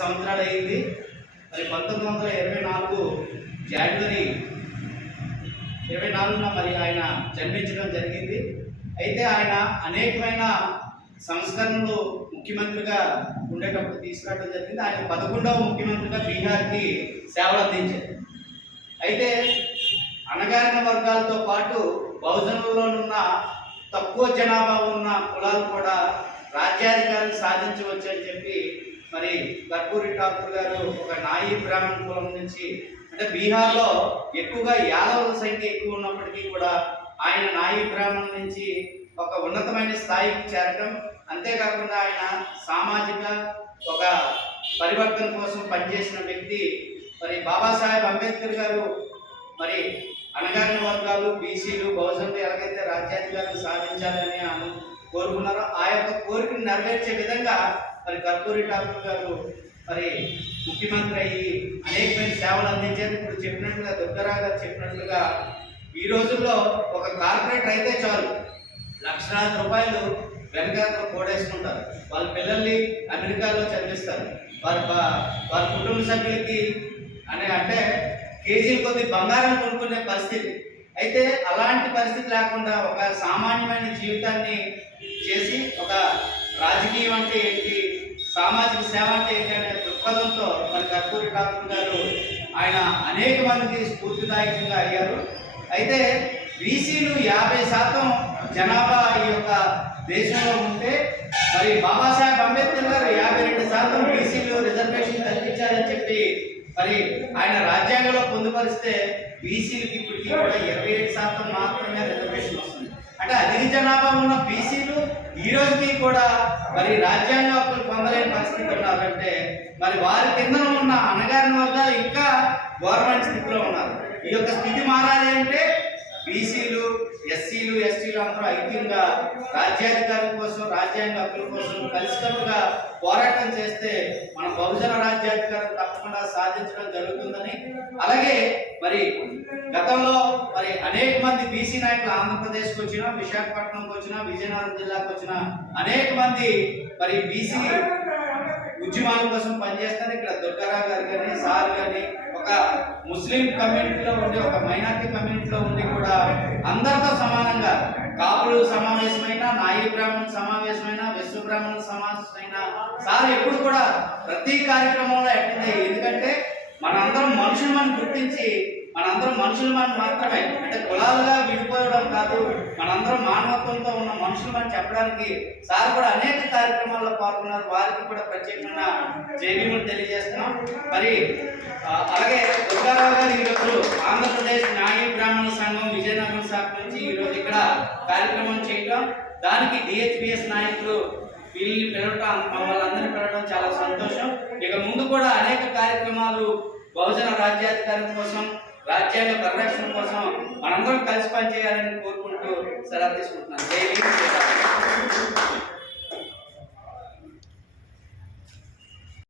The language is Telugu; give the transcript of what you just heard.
సంవత్సరాలు అయింది. మరి పంతొమ్మిది వందల ఇరవై నాలుగు జనవరి ఇరవై నాలుగున మరి ఆయన జన్మించడం జరిగింది. అయితే ఆయన అనేకమైన సంస్కరణలు ముఖ్యమంత్రిగా ఉండేటప్పుడు తీసుకురావడం జరిగింది. ఆయన పదకొండవ ముఖ్యమంత్రిగా బీహార్కి సేవలు అందించారు. అయితే అణగారిన వర్గాలతో పాటు బహుజనుల్లోనున్న తక్కువ జనాభా ఉన్న కులాలు కూడా రాజ్యాధికారం సాధించవచ్చు అని చెప్పి మరి కర్పూరి ఠాకూర్ గారు ఒక నాయి బ్రాహ్మణ కులం నుంచి అంటే బీహార్లో ఎక్కువగా యాదవుల సంఖ్య ఎక్కువ ఉన్నప్పటికీ కూడా ఆయన నాయి బ్రాహ్మణ నుంచి ఒక ఉన్నతమైన స్థాయికి చేరటం అంతేకాకుండా ఆయన సామాజిక ఒక పరివర్తన కోసం పనిచేసిన వ్యక్తి. మరి బాబాసాహెబ్ అంబేద్కర్ గారు మరి అణగారిన వర్గాలు బీసీలు బహుజనులు ఎలాగైతే రాజ్యాధికారులు సాధించాలని అను కోరుకున్నారో ఆ యొక్క కోరికను నెరవేర్చే విధంగా మరి కర్పూరి ఠాకూర్ గారు మరి ముఖ్యమంత్రి అయ్యి అనేకమైన సేవలు అందించారు. ఇప్పుడు చెప్పినట్లుగా దుర్గరావు గారు చెప్పినట్లుగా ఈ రోజుల్లో ఒక కార్పొరేటర్ అయితే చాలు. లక్షలాది రూపాయలు వెనకాల కోడేసుకుంటారు. వాళ్ళ పిల్లల్ని అమెరికాలో చదివిస్తారు. వారి వారి కుటుంబ సభ్యులకి అని అంటే కేజీల కొద్ది బంగారం కొనుక్కునే పరిస్థితి. అయితే అలాంటి పరిస్థితి లేకుండా ఒక సామాన్యమైన జీవితాన్ని చేసి ఒక రాజకీయం అంటే ఏంటి? సామాజిక సేవ అంటే ఏంటంటే దృక్పథంతో మరి కర్పూరి ఠాకూర్ గారు ఆయన అనేక మందికి స్ఫూర్తిదాయకంగా అయ్యారు. అయితే బీసీలు యాభై శాతం జనాభా ఈ యొక్క దేశంలో ఉంటే మరి బాబాసాహెబ్ అంబేద్కర్ గారు యాభై రెండు శాతం బీసీలు రిజర్వేషన్ కల్పించారని చెప్పి మరి ఆయన రాజ్యాంగంలో పొందుపరిస్తే బీసీలకు ఇప్పటికీ కూడా ఇరవై ఏడు శాతం మాత్రమే రిజర్వేషన్ వస్తుంది. అంటే అధిక జనాభా ఉన్న బీసీలు ఈ రోజుకి కూడా మరి రాజ్యాంగ హక్కులు పొందలేని పరిస్థితి ఉన్నారంటే మరి వారి కింద ఉన్న అణగారిన వద్ద ఇంకా గవర్నమెంట్ స్థితిలో ఉన్నారు. ఈ యొక్క స్థితి మారాలి అంటే బీసీలు ఎస్సీలు ఎస్టీలు అందరూ ఐక్యంగా రాజ్యాధికారం కోసం రాజ్యాంగ హక్కుల కోసం కలిసికట్టుగా పోరాటం చేస్తే మన బహుజన రాజ్యాధికారం తప్పకుండా సాధించడం జరుగుతుందని. అలాగే మరి గతంలో మరి అనేక మంది బీసీ నాయకులు ఆంధ్రప్రదేశ్కి వచ్చిన విశాఖపట్నంకి వచ్చిన విజయనగరం జిల్లాకు వచ్చిన అనేక మంది మరి బీసీ ఉద్యమాల కోసం పనిచేస్తారు. ఇక్కడ దుర్గారావు గారు కానీ సార్ కానీ ఒక ముస్లిం కమ్యూనిటీలో ఉండి ఒక మైనార్టీ కమ్యూనిటీలో ఉండి కూడా అందరితో సమానంగా కాపులు సమావేశమైన నాయి బ్రాహ్మణ సమావేశమైన విశ్వ బ్రాహ్మణ సమావేశమైన సార్ ఎప్పుడు కూడా ప్రతి కార్యక్రమంలో అటెండ్ అయ్యి ఎందుకంటే మనందరం మనుషులమని గుర్తించి మనందరం మనుషులమని మాత్రమే అంటే కులాలుగా విడిపోవడం కాదు. మనందరం మానవత్వంతో ఉన్న మనుషులు మనుషులమని చెప్పడానికి సార్ కూడా అనేక కార్యక్రమాల్లో పాల్గొన్నారు. వారికి కూడా ప్రత్యేకమైన జైవీములు తెలియజేస్తున్నాం. మరి అలాగే దుర్గారావు గారు ఈరోజు ఆంధ్రప్రదేశ్ న్యాయ బ్రాహ్మణ సంఘం విజయనగరం శాఖ నుంచి ఈరోజు ఇక్కడ కార్యక్రమం చేయడం దానికి డిహెచ్పిఎస్ నాయకులు వీళ్ళని పిలవటం మమ్మల్ని అందరినీ పిలవడం చాలా సంతోషం. ఇక ముందు కూడా అనేక కార్యక్రమాలు బహుజన రాజ్యాధికారం కోసం రాజ్యాంగ పరిరక్షణ కోసం మనందరం కలిసి పనిచేయాలని కోరుకుంటూ సెలవు తీసుకుంటున్నాను.